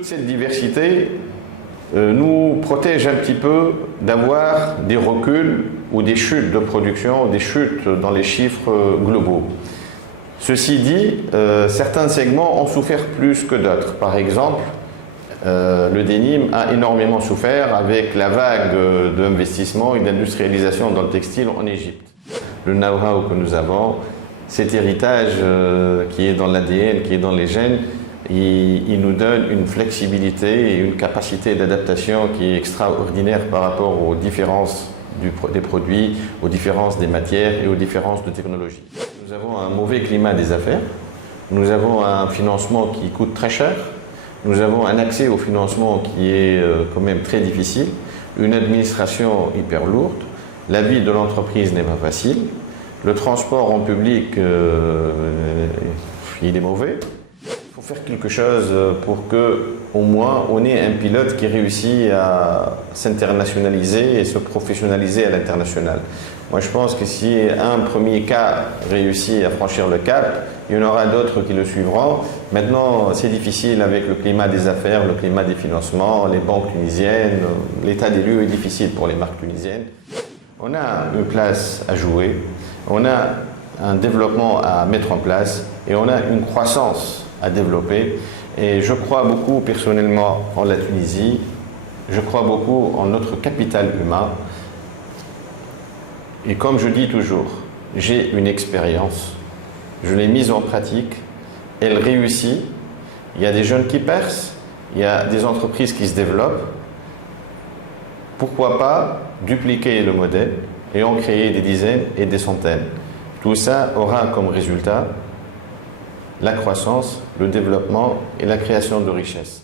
Toute cette diversité nous protège un petit peu d'avoir des reculs ou des chutes de production, des chutes dans les chiffres globaux. Ceci dit, certains segments ont souffert plus que d'autres. Par exemple, le denim a énormément souffert avec la vague d'investissement et d'industrialisation dans le textile en Égypte. Le know-how que nous avons, cet héritage qui est dans l'ADN, qui est dans les gènes, il nous donne une flexibilité et une capacité d'adaptation qui est extraordinaire par rapport aux différences des produits, aux différences des matières et aux différences de technologie. Nous avons un mauvais climat des affaires, nous avons un financement qui coûte très cher, nous avons un accès au financement qui est quand même très difficile, une administration hyper lourde, la vie de l'entreprise n'est pas facile, le transport en public il est mauvais. Il faut faire quelque chose pour que, au moins, on ait un pilote qui réussit à s'internationaliser et se professionnaliser à l'international. Moi, je pense que si un premier cas réussit à franchir le cap, il y en aura d'autres qui le suivront. Maintenant, c'est difficile avec le climat des affaires, le climat des financements, les banques tunisiennes. L'état des lieux est difficile pour les marques tunisiennes. On a une place à jouer, on a un développement à mettre en place et on a une croissance à développer. Et je crois beaucoup personnellement en la Tunisie, je crois beaucoup en notre capital humain. Et comme je dis toujours, j'ai une expérience, je l'ai mise en pratique, elle réussit, il y a des jeunes qui percent, il y a des entreprises qui se développent. Pourquoi pas dupliquer le modèle et en créer des dizaines et des centaines. Tout ça aura comme résultat la croissance, le développement et la création de richesses.